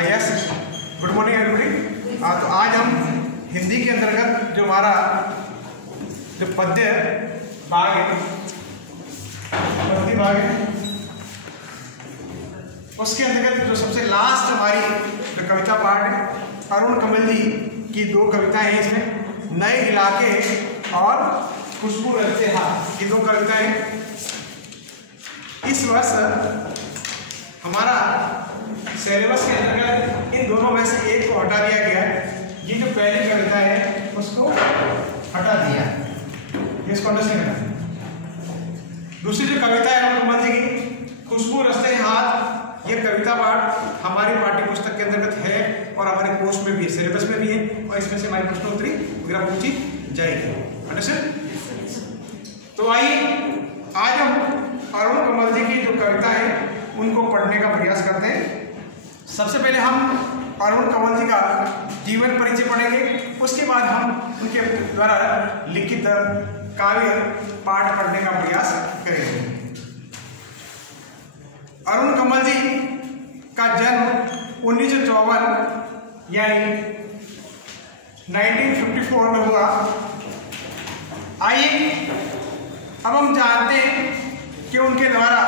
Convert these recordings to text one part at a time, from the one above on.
Yes, good morning everybody. तो आज हम हिंदी के अंतर्गत जो हमारा जो पद्य भाग है, उसके अंतर्गत जो सबसे लास्ट हमारी जो कविता पाठ है, अरुण कमल जी की दो कविताएं हैं इसमें, नए इलाके और खुशबू रचते हाथ, ये दो कविताएं। इस वर्ष हमारा सिलेबस के अंतर्गत इन दोनों में से एक को हटा दिया गया है। ये जो पहली कविता है उसको हटा दिया, इसको अंडरस्टैंड करना। दूसरी जो कविता है अरुण कमल जी की खुशबू रचते हाथ, ये कविता पाठ हमारी पाठ्य पुस्तक के अंतर्गत है और हमारे कोर्स में भी है, सिलेबस में भी है, और इसमें से हमारी प्रश्नोत्तरी वगैरह पूछी जाएगी। अंडरस्टैंड? तो आइए आज हम अरुण कमल जी की जो कविता है उनको पढ़ने का प्रयास करते हैं। सबसे पहले हम अरुण कमल जी का जीवन परिचय पढ़ेंगे, उसके बाद हम उनके द्वारा लिखित काव्य पाठ पढ़ने का प्रयास करेंगे। अरुण कमल जी का जन्म 1954 यानी 1954 में हुआ। आइए अब हम जानते हैं कि उनके द्वारा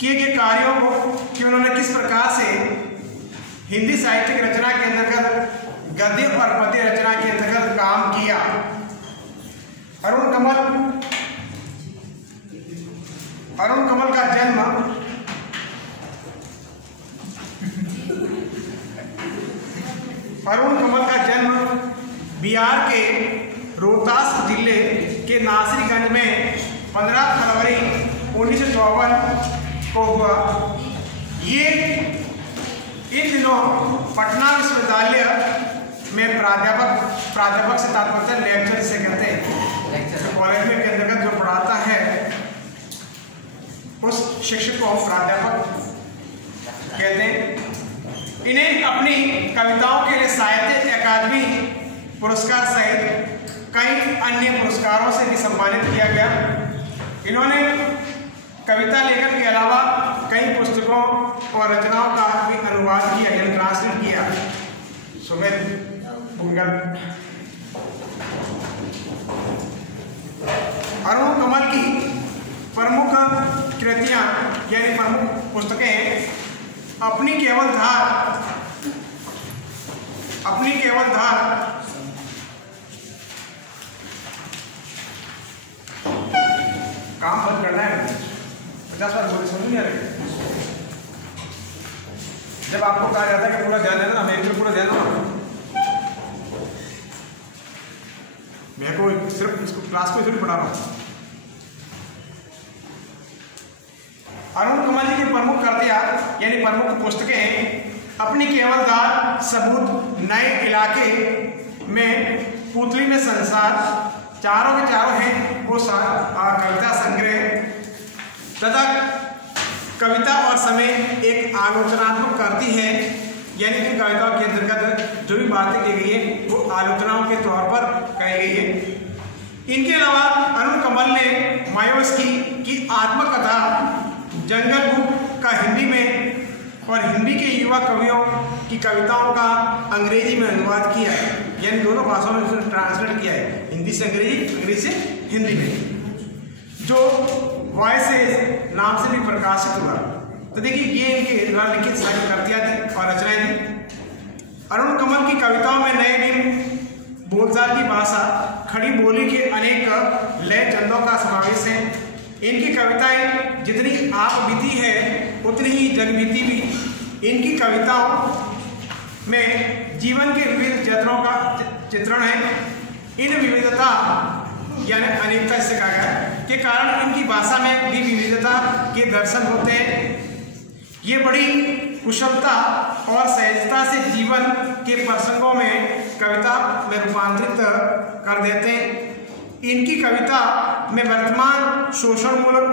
किए गए कार्यों को, कि उन्होंने किस प्रकार से हिंदी साहित्य की रचना के अंतर्गत, गद्य और पद्य रचना के अंतर्गत काम किया। अरुण कमल का जन्म बिहार के रोहतास जिले के नासिरगंज में 15 फरवरी 1954 को हुआ। ये इन दिनों पटना विश्वविद्यालय में प्राध्यापक से तात्पर्य लेक्चर से कहते हैं, कॉलेज में के अंतर्गत जो पढ़ाता है उस शिक्षक को हम प्राध्यापक कहते हैं। इन्हें अपनी कविताओं के लिए साहित्य अकादमी पुरस्कार सहित कई अन्य पुरस्कारों से भी सम्मानित किया गया। इन्होंने कविता लेखन के अलावा कई पुस्तकों और रचनाओं का भी अनुवाद किया, यानी ट्रांसलेट किया। अरुण कमल की प्रमुख कृतियां यानी प्रमुख पुस्तकें अपनी केवल धार काम बंद करना है, 50 बार बोले समझ नहीं आ रही। जब आपको कहा जाता है कि पूरा ध्यान देना, मैं एक पूरा ध्यान दूंगा, मैं को सिर्फ इसको क्लास को सिर्फ पढ़ा रहा हूँ। अरुण कमल जी की प्रमुख कृतियां यानी प्रमुख पुस्तकें अपनी केवल धार, सबूत, नए इलाके में, पुतली में संसार, चारों के चारों हैं वो कविता संग्रह तथा कविता और समय एक आलोचनात्मक करती है, यानी कि कविताओं के अंतर्गत जो भी बातें की गई है वो आलोचनाओं के तौर पर कही गई है। इनके अलावा अरुण कमल ने मायोवस्की की आत्मकथा जंगल बुक का हिंदी में और हिंदी के युवा कवियों की कविताओं का अंग्रेजी में अनुवाद किया है, यानी दोनों भाषाओं में उसने ट्रांसलेट किया है, हिंदी से अंग्रेजी, अंग्रेजी से हिंदी में, जो वॉइसेस नाम से भी प्रकाशित हुआ। तो देखिए ये इनके द्वारा लिखित सारी कृतियां थी और रचनाएं थी। अरुण कमल की कविताओं में नए निम्न बोलचाल की भाषा, खड़ी बोली के अनेक लय चंदों का समावेश है। इनकी कविताएं जितनी आप बीती है उतनी ही जग बीती भी। इनकी कविताओं में जीवन के विविध क्षेत्रों का चित्रण है। इन विविधता यानी अनेकता से कहा गया के कारण इनकी भाषा में भी विविधता के दर्शन होते हैं। ये बड़ी कुशलता और सहजता से जीवन के प्रसंगों में कविता में रूपांतरित कर देते हैं। इनकी कविता में वर्तमान शोषणमूलक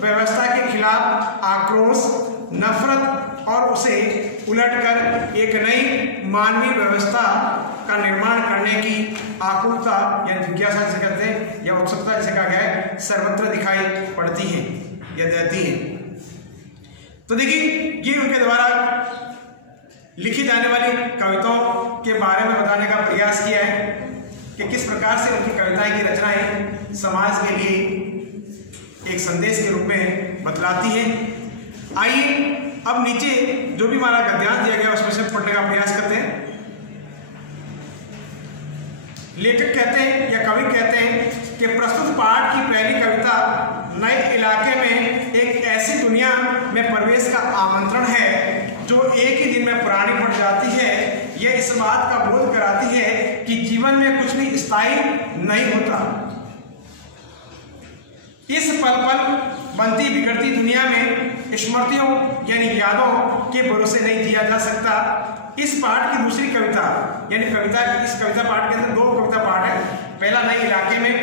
व्यवस्था के खिलाफ आक्रोश, नफरत और उसे उलटकर एक नई मानवीय व्यवस्था का निर्माण करने की आकुलता या जिज्ञासा जिसे कहते हैं या उत्सुकता जिसे कहा गया है, सर्वत्र दिखाई पड़ती है या देती है। तो देखिए ये उनके द्वारा लिखी जाने वाली कविताओं के बारे में बताने का प्रयास किया है कि किस प्रकार से उनकी कविताएं की रचनाएं समाज के लिए एक संदेश के रूप में बतलाती है। आइए अब नीचे जो भी हमारा गद्यांश दिया गया उसमें से पढ़ने का प्रयास करते हैं। लेखक कहते हैं या कवि कहते हैं कि प्रस्तुत पाठ की पहली कविता नए इलाके में एक ऐसी दुनिया में प्रवेश का आमंत्रण है जो एक ही दिन में पुरानी पड़ जाती है। यह इस बात का बोध कराती है कि जीवन में कुछ भी स्थायी नहीं होता। इस पल पल बनती बिगड़ती दुनिया में स्मृतियों यानी यादों के भरोसे नहीं जिया जा सकता। इस पाठ की दूसरी कविता यानी इस कविता पाठ के अंदर 2 कविता पाठ है। पहला नए इलाके में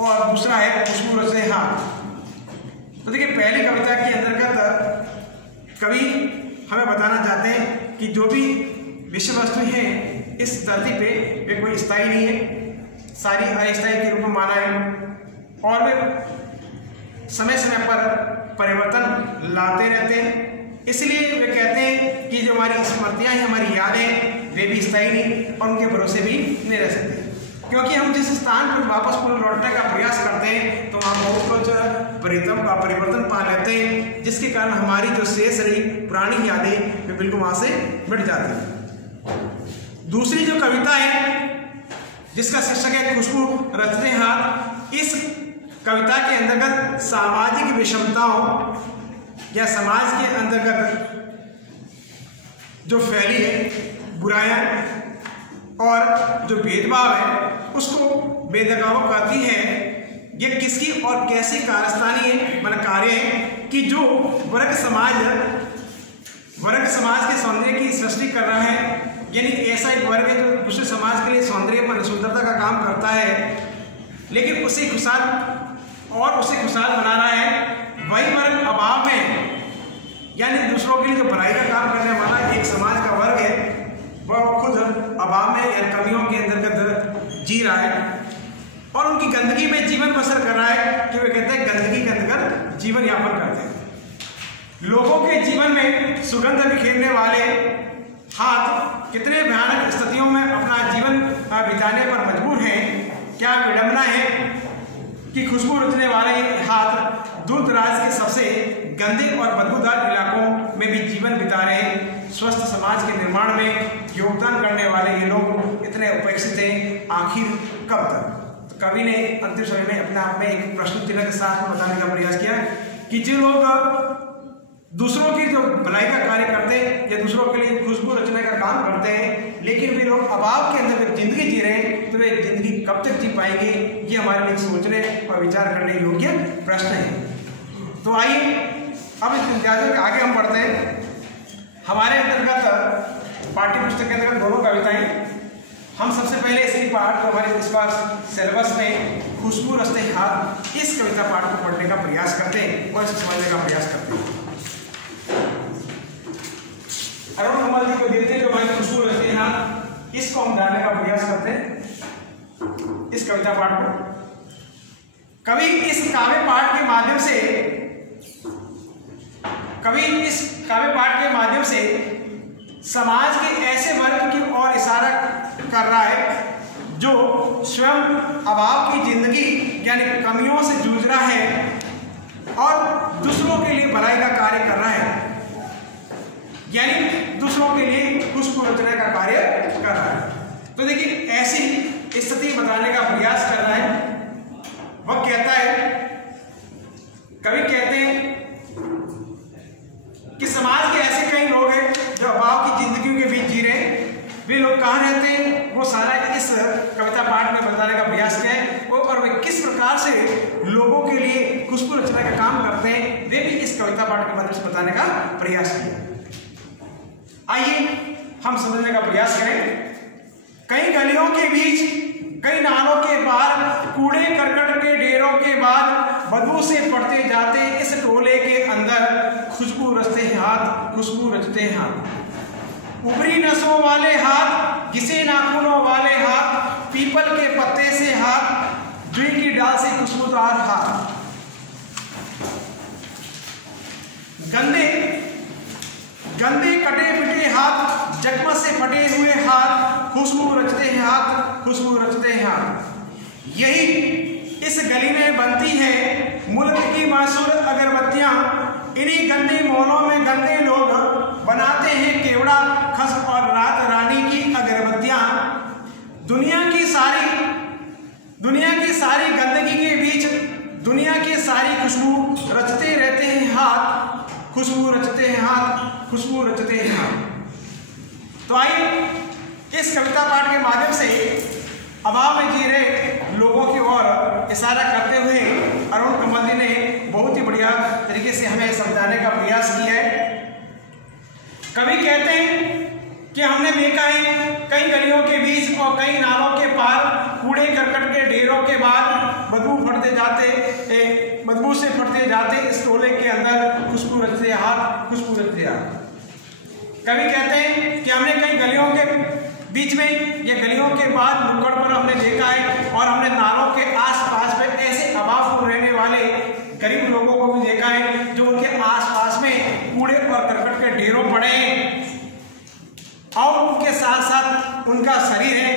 और दूसरा है खुशबू रचते हाथ। तो देखिए पहली कविता के अंतर्गत कवि हमें बताना चाहते हैं कि जो भी विषय वस्तु है इस धरती पे वे कोई स्थायी नहीं है, सारी अस्थायी के रूप में माना है और वे समय समय पर परिवर्तन लाते रहते हैं। इसलिए वे कहते हैं कि जो हमारी स्मृतियां हैं, हमारी यादें, वे भी स्थायी नहीं और उनके भरोसे भी नहीं रह सकते, क्योंकि हम जिस स्थान पर वापस पुनः लौटने का प्रयास करते हैं तो हम बहुत कुछ परिवर्तन पा लेते हैं, जिसके कारण हमारी जो शेष रही पुरानी यादें वे बिल्कुल वहां से मिट जाती हैं। दूसरी जो कविता है जिसका शीर्षक है खुशबू रचते हाथ, इस कविता के अंतर्गत सामाजिक विषमताओं या समाज के अंतर्गत जो फैली है बुराइयां और जो भेदभाव है उसको बेदगाव करती है। ये किसकी और कैसी कारस्तानी है मन कार्य है कि जो वर्ग समाज के सौंदर्य की सृष्टि कर रहा है, यानी ऐसा एक वर्ग है जो दूसरे समाज के लिए सौंदर्य सुंदरता का काम करता है, लेकिन उसे खुशहाल बना रहा है। वही वर्ग अभाव में यानी दूसरों के लिए जो भलाई का काम करने वाला एक समाज का वर्ग है वह खुद अभाव में या कमियों के अंतर्गत जी रहा है और उनकी गंदगी में जीवन बसर कर रहा है कि वे कहते हैं गंदगी के अंतर्गत जीवन यापन करते हैं। लोगों के जीवन में सुगंध बिखेरने वाले हाथ कितने भयानक स्थितियों में अपना जीवन बिताने पर मजबूर हैं। क्या विडंबना है कि खुशबू रचने वाले हाथ दूर दराज के सबसे गंदे और बदबूदार इलाकों में भी जीवन बिता रहे हैं। स्वस्थ समाज के निर्माण में योगदान करने वाले ये लोग इतने उपेक्षित हैं, आखिर कब तक? तो कवि ने अंतिम समय में अपने आप में एक प्रश्न चिन्ह के साथ बताने का प्रयास किया कि जो लोग दूसरों की जो भलाई का कार्य करते हैं या दूसरों के लिए खुशबू रचने का काम करते हैं, लेकिन वे लोग अभाव के अंदर जिंदगी जी रहे हैं, तो वे जिंदगी कब तक जी पाएंगे? ये हमारे लिए सोचने और विचार करने योग्य प्रश्न है। तो आइए अब इस इम्तियाज के आगे हम बढ़ते हैं। हमारे अंतर्गत पाठ्य पुस्तक के अंतर्गत 2 कविताएं। हम सबसे पहले इसकी पाठ जो हमारे इस बार सिलेबस में खुशबू रचते हाथ, इस कविता पाठ को पढ़ने का प्रयास करते हैं और इसे समझने का प्रयास करते हैं। अरुण कमल जी को देते जो हमारी खुशबू रचते हाथ, इसको हम जानने का प्रयास करते हैं इस कविता पाठ को। कवि इस काव्य पाठ के माध्यम से समाज के ऐसे वर्ग की ओर इशारा कर रहा है जो स्वयं अभाव की जिंदगी यानी कमियों से जूझ रहा है और दूसरों के लिए भलाई का कार्य कर रहा है, यानी दूसरों के लिए खुशबू रचने का कार्य कर रहा है। तो देखिए ऐसी स्थिति बताने का प्रयास कर रहा है। वह कहता है, कवि कहते हैं कि समाज के ऐसे कई लोग हैं जो अभाव की जिंदगी के बीच जी रहे हैं। वे लोग कहाँ रहते हैं वो सारा इस कविता पाठ में बताने का प्रयास किया है और वे किस प्रकार से लोगों के लिए खुशबू रचना का काम करते हैं, वे भी इस कविता पाठ के माध्यम से बताने का प्रयास किया। आइए हम समझने का प्रयास करें। कई गलियों के बीच, कई नालों के पार, कूड़े करकट के ढेरों के बाद बदबू से पड़ते जाते इस टोले के अंदर खुशबू रचते हाथ, खुशबू रचते हाथ। ऊपरी नसों वाले हाथ, घिसे नाखूनों वाले हाथ, पीपल के पत्ते से हाथ, जुई की डाल से खुशबूदार हाथ। गंदे कटे पिटे हाथ, जख्म से फटे हुए हाथ, खुशबू रचते हैं हाथ, खुशबू रचते हैं हाथ। यही इस गली में बनती है मुल्क की मशहूर अगरबत्तियां। इन्हीं गंदे मोहल्लों में गंदे लोग बनाते हैं केवड़ा, खस और रात रानी की अगरबत्तियां। दुनिया की सारी गंदगी के बीच दुनिया की सारी खुशबू रचते रहते हैं हाथ, खुशबू रचते हैं हाथ, खुशबू रचते हैं हाथ। तो आइए इस कविता पाठ के माध्यम से अभाव में जी रहे लोगों की ओर इशारा करते हुए अरुण कमल जी ने बहुत ही बढ़िया तरीके से हमें समझाने का प्रयास किया है। कवि कहते हैं कि हमने देखा है कई गलियों के बीच और कई नालों के पार कूड़े करकट के ढेरों के बाद बदबू से फटते जाते इस टोले के अंदर खुशबू रचते हाथ, खुशबू रचते हाथ। कवि कहते हैं कि हमने कई गलियों के बीच में या गलियों के बाद नुक्कड़ पर हमने देखा है और हमने नालों के आसपास में ऐसे अभाव रहने वाले गरीब लोगों को भी देखा है जो उनके आसपास में कूड़े और करकट के ढेरों पड़े हैं और उनके साथ साथ उनका शरीर है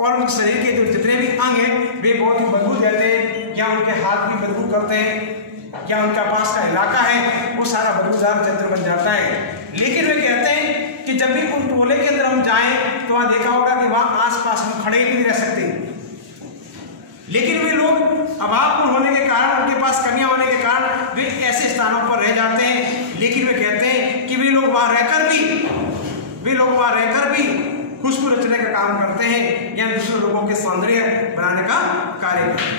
और उनके शरीर के जो जितने भी अंग हैं वे बहुत ही बदबू देते हैं या उनके हाथ भी बदबू करते हैं या उनका पास का इलाका है वो सारा बदबूदार चंद्र बन जाता है। लेकिन वे कहते हैं कि जब भी उन टोले के अंदर हम जाएं तो वहां देखा होगा कि वहां आसपास हम खड़े ही नहीं रह सकते। लेकिन वे लोग अभावपूर्ण होने के कारण, उनके पास कन्या होने के कारण वे ऐसे स्थानों पर रह जाते हैं। लेकिन वे कहते हैं कि वे लोग वहां रहकर भी खुशबू रचने का काम करते हैं या दूसरे लोगों के सौंदर्य बनाने का कार्य करते हैं।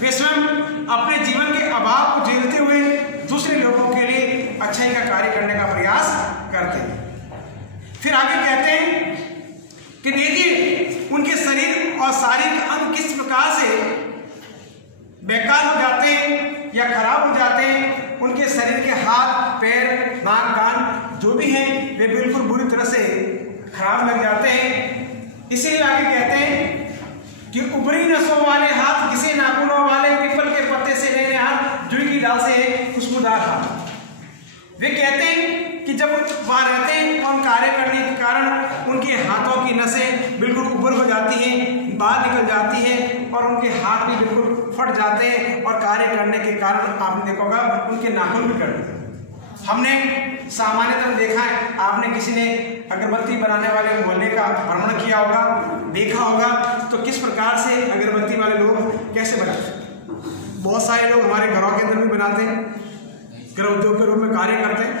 वे स्वयं अपने जीवन के अभाव को झेलते हुए दूसरे लोगों के लिए अच्छाई का कार्य करने का प्रयास करते हैं। फिर आगे कहते हैं कि देखिए उनके शरीर और शारीरिक अंग किस प्रकार से बेकार हो जाते हैं या खराब हो जाते हैं। उनके शरीर के हाथ, पैर, नाक, कान जो भी हैं वे बिल्कुल बुरी तरह से खराब लग जाते हैं। इसीलिए आगे कहते हैं कि उभरी नसों वाले हाथ, घिसे नाखूनों वाले, पीपल के पत्ते से लेने हाथ, जुई की डाल से खुशबूदार हाथ। वे कहते हैं कि जब वहां रहते हैं और कार्य करने के कारण उनके हाथों की नसें बिल्कुल उभर हो जाती हैं, बाहर निकल जाती हैं और उनके हाथ भी बिल्कुल फट जाते हैं और कार्य करने के कारण आपने देखा होगा उनके नाखून भी कट जाते हैं। हमने सामान्यतः देखा है, आपने किसी ने अगरबत्ती बनाने वाले मोहल्ले का भ्रमण किया होगा, देखा होगा तो किस प्रकार से अगरबत्ती वाले लोग कैसे बनाते हैं। बहुत सारे लोग हमारे घरों के अंदर भी बनाते हैं, गृह उद्योग के रूप में कार्य करते हैं।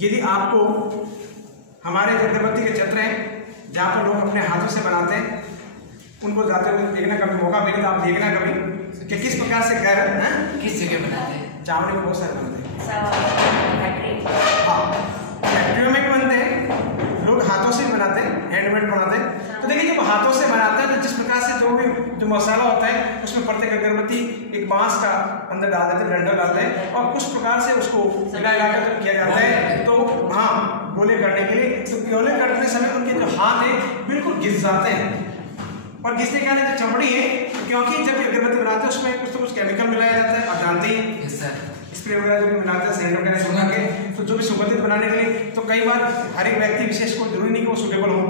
यदि आपको हमारे जो अगरबत्ती के क्षेत्र हैं जहाँ पर लोग अपने हाथों से बनाते हैं उनको जाते हुए देखने का मौका मिले तो आप देखना कभी कि किस प्रकार से किस जगह बनाते हैं। चावड़ी में बहुत सारे बनते हैं, हाँ फैक्ट्रियों में भी बनते हैं, लोग हाथों से बनाते हैं, हैंडमेड बनाते हैं। तो देखिए जब हाथों से बनाते हैं तो जिस प्रकार से जो मसाला होता है उसमें प्रत्येक अगरबत्ती एक बांस का अंदर डाल देते हैं, डंडा डालते हैं और कुछ प्रकार से उसको मिला कर किया जाता है। तो हाँ गोले करने के लिए, तो गोले करते समय उनके जो हाथ है बिल्कुल घिस जाते हैं और घिसने के जो चमड़ी है, क्योंकि जब अगरबत्ती बनाते हैं उसमें कुछ तो कुछ केमिकल मिलाया जाता है, आप जानते हैं स्प्रे वगैरह जो भी मिलाते हैं सैनिटाइजर वगैरह सुखा के, तो जो भी सुगंधित बनाने के लिए तो कई बार हर एक व्यक्ति विशेष को जरूरी नहीं कि वो सूटेबल हो,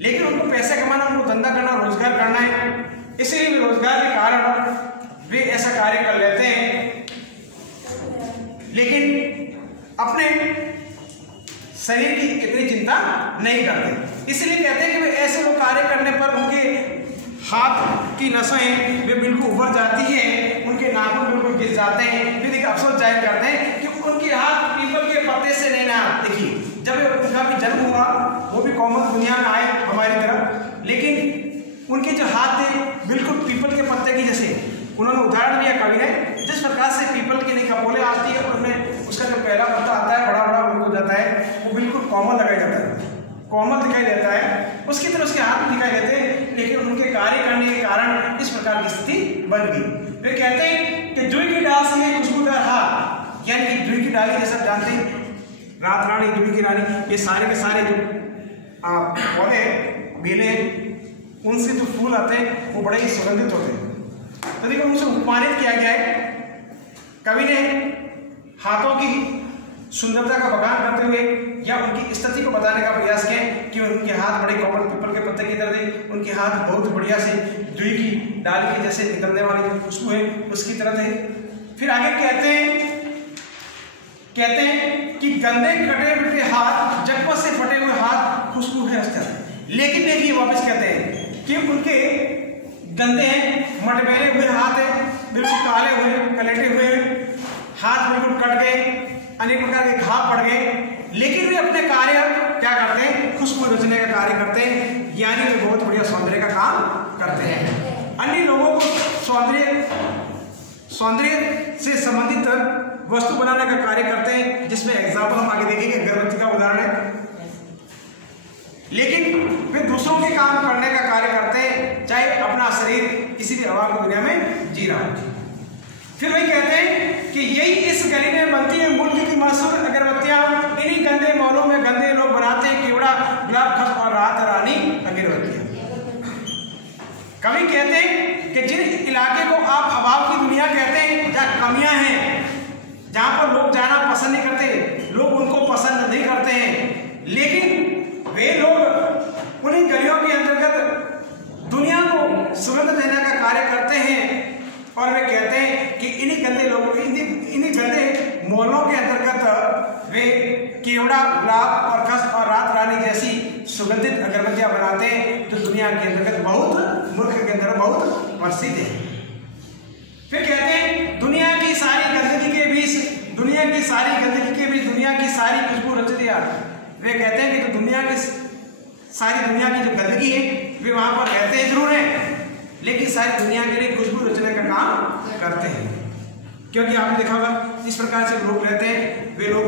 लेकिन उनको पैसे कमाना, उनको धंधा करना, रोजगार करना है, इसलिए रोजगार के कारण वे ऐसा कार्य कर लेते हैं। लेकिन अपने शरीर की इतनी चिंता नहीं करते, इसलिए कहते हैं कि वे ऐसे लोग कार्य करने पर उनके हाथ की नसें वे बिल्कुल उभर जाती है, उनके नाखून बिल्कुल गिर जाते हैं। फिर देखिए अफसोस जाहिर करते हैं कि उनके हाथ पीपल के पत्ते से नहीं ना। देखिए जब उनका भी जन्म हुआ वो भी कोमल दुनिया में आए हमारी तरफ, लेकिन उनके जो हाथ थे बिल्कुल पीपल के पत्ते की जैसे। उन्होंने उदाहरण दिया कवि ने, जिस प्रकार से पीपल की नहीं कपोले आती है उनमें उसका जो पहला पत्ता आता है बड़ा बड़ा हो जाता है, वो बिल्कुल कोमल लगाया जाता है, कोमल दिखाई देता है, उसकी तरह उसके हाथ दिखाई देते हैं। लेकिन उनके कार्य करने के कारण इस प्रकार की स्थिति बन गई। वे कहते हैं कि जुई की डाल से खुशबूदार हाथ, यानी कि जुई की डाली जैसा जानते हैं, रात रानी, जुई की रानी, ये सारे के सारे जो पौधे बेले उनसे जो फूल आते हैं वो बड़े ही सुगंधित होते हैं। तो देखो उनसे उपमानित किया गया है। कवि ने हाथों की सुंदरता का बखान करते हुए या उनकी स्थिति को बताने का प्रयास किए कि उनके हाथ बड़े कोमल पीपल के पत्ते की तरह थे, उनके हाथ बहुत बढ़िया से जुई की डाली की जैसे निकलने वाली जो खुशबू है उसकी तरह थे। फिर आगे कहते हैं कि गंदे कटे बिटे हाथ, जगमग से फटे हुए हाथ खुशबू है उसका। लेकिन देखिए वापस कहते हैं कि उनके गंदे हैं, मटमैले हुए हाथ है, बिल्कुल काले हुए कलेटे हुए हाथ, बिल्कुल कट गए, अनेक प्रकार के घाव पड़ गए, लेकिन वे अपने कार्य क्या करते हैं, खुशबू रचने का कार्य करते हैं, यानी वे बहुत बढ़िया सौंदर्य का काम करते हैं। अन्य लोगों को सौंदर्य से संबंधित वस्तु बनाने का कार्य करते हैं, जिसमें एग्जाम्पल हम आगे देखेंगे, अगरबत्ती का उदाहरण है। लेकिन वे दूसरों के काम करने का कार्य करते हैं, चाहे अपना शरीर किसी भी अभाव की दुनिया में जी रहा हो। फिर वही कहते हैं कि यही इस गली में बनती है मुल्क की मशहूर अगरबत्तियां, इन्हीं गंदे मॉलों में गंदे लोग बनाते हैं केवड़ा, गुलाब, खस और रात रानी अगरबत्तियां। कवि कहते हैं कि जिन इलाके को आप अभाव की दुनिया कहते हैं, जहाँ कमियां हैं, जहां पर लोग जाना पसंद नहीं करते, लोग उनको पसंद नहीं करते हैं, लेकिन वे लोग उन्हीं गलियों के अंतर्गत दुनिया को सुगंध देने का कार्य करते हैं। और वे कहते हैं कि इन्हीं गंदे लोगों, इन्हीं गंदे मॉलों के अंतर्गत वे केवड़ा, गुलाब और खस और रात रानी जैसी सुगंधित अगरबत्तियां बनाते हैं, जो दुनिया के अंतर्गत बहुत, मुल्क के अंदर बहुत प्रसिद्ध है। फिर कहते हैं दुनिया की सारी गंदगी के बीच दुनिया की सारी खुशबू रचती है। वे कहते हैं कि जो दुनिया की जो गंदगी है, वे वहां पर रहते हैं जरूर है, लेकिन सारी दुनिया के लिए खुशबू रचने का काम करते हैं। क्योंकि आपने देखा होगा इस प्रकार से लोग रहते हैं, वे लोग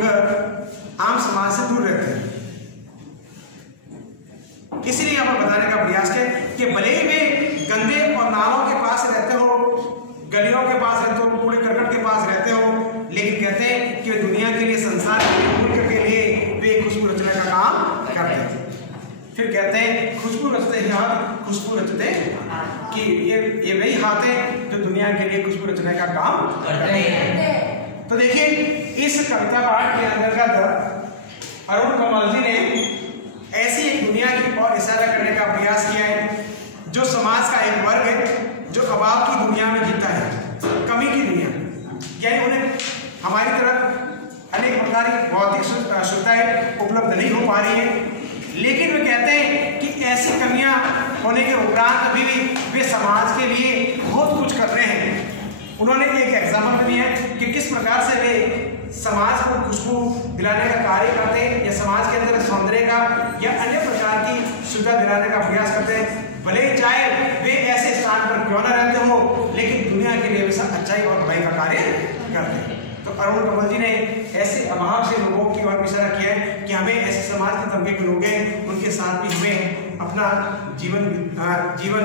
आम समाज से दूर रहते हैं। इसीलिए यहाँ पर बताने का प्रयास है कि भले ही वे गंदे और नालों के पास रहते हो, गलियों के पास रहते हो, कूड़े करकट के पास रहते हो, लेकिन कहते हैं कि वे दुनिया के लिए, संसार के लिए, मुल्क के लिए वे खुशबू रचने का काम करते हैं। फिर कहते हैं खुशबू रचते हाथ, खुशबू रचते कि ये वही हाथ है जो दुनिया के लिए खुशबू रचने का काम करते हैं। तो देखिए इस कविता पाठ के अंतर्गत अरुण कमल जी ने ऐसी एक दुनिया की ओर इशारा करने का प्रयास किया है, जो समाज का एक वर्ग है, जो अभाव की दुनिया में जीता है, कमी की दुनिया, यानी उन्हें हमारी तरह अनेक प्रकार की भौतिक सुविधाएं उपलब्ध नहीं हो पा रही है, लेकिन वे कहते हैं कि ऐसी कमियां होने के उपरांत भी वे समाज के लिए बहुत कुछ कर रहे हैं। उन्होंने एक एग्जाम्पल दिया है कि किस प्रकार से वे समाज को खुशबू दिलाने का कार्य करते हैं, या समाज के अंदर सौंदर्य का या अन्य प्रकार की सुविधा दिलाने का प्रयास करते हैं, भले ही चाहे वे ऐसे स्थान पर क्यों न रहते हो, लेकिन दुनिया के लिए हमेशा अच्छाई और भलाई का कार्य करते हैं। तो अरुण कमल जी ने ऐसे अभाव से लोगों की ओर इशारा किया है कि हमें ऐसे समाज के तबके के लोग हैं, उनके साथ भी हमें अपना जीवन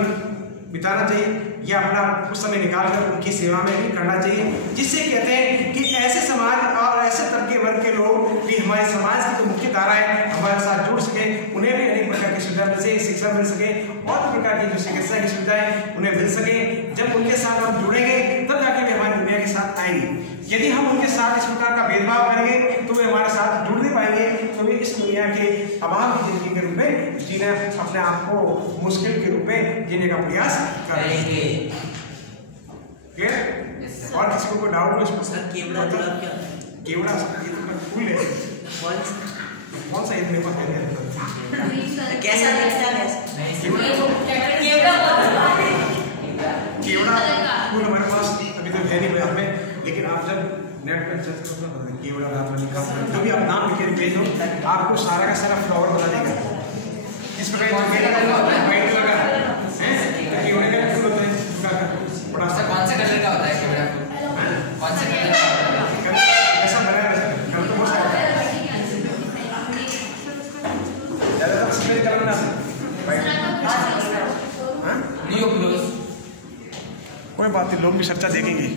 बिताना चाहिए, या अपना कुछ समय निकालकर उनकी सेवा में भी करना चाहिए, जिससे कहते हैं कि ऐसे समाज और ऐसे तबके वर्ग के लोग भी हमारे समाज की जो मुख्य धारा है हमारे साथ जुड़ सके, उन्हें भी अनेक प्रकार की सुविधा मिल सके, शिक्षा मिल सके, और प्रकार की जो चिकित्सा की सुविधाएं उन्हें मिल सके। जब उनके साथ हम जुड़ेंगे तब जाके वे हमारी दुनिया के साथ आएंगे। यदि हम उनके साथ इस प्रकार का भेदभाव करेंगे तो वे हमारे साथ जुड़ नहीं पाएंगे, तो वे इस दुनिया के अभाव की जिंदगी के रूप में जीने, अपने आप को मुश्किल के रूप में जीने का प्रयास करेंगे। और किसी को कोई डाउट हो इसमें? केवड़ा फूल है, कौन सा मेरे पास है, कैसा दिखता है? केवड़ा फूल हमारे पास अभी तक है नहीं बाजार में, लेकिन आप जब नेट पर सर्च करोगे केवड़ा रात वाली का, जो भी आप नाम लिख के भेज दो, आपको सारा का सारा फ्लावर बता देगा। इस प्रकार वाइट लगा है, केवड़े का फूल होता है बड़ा सा। कौन से कलर का होता है केवड़ा फूल? कौन से कलर का? ऐसा बनाया कलर तो बहुत सारा ज़्यादातर सफेद कलर में कोई बात नहीं, लोग भी चर्चा देखेंगे।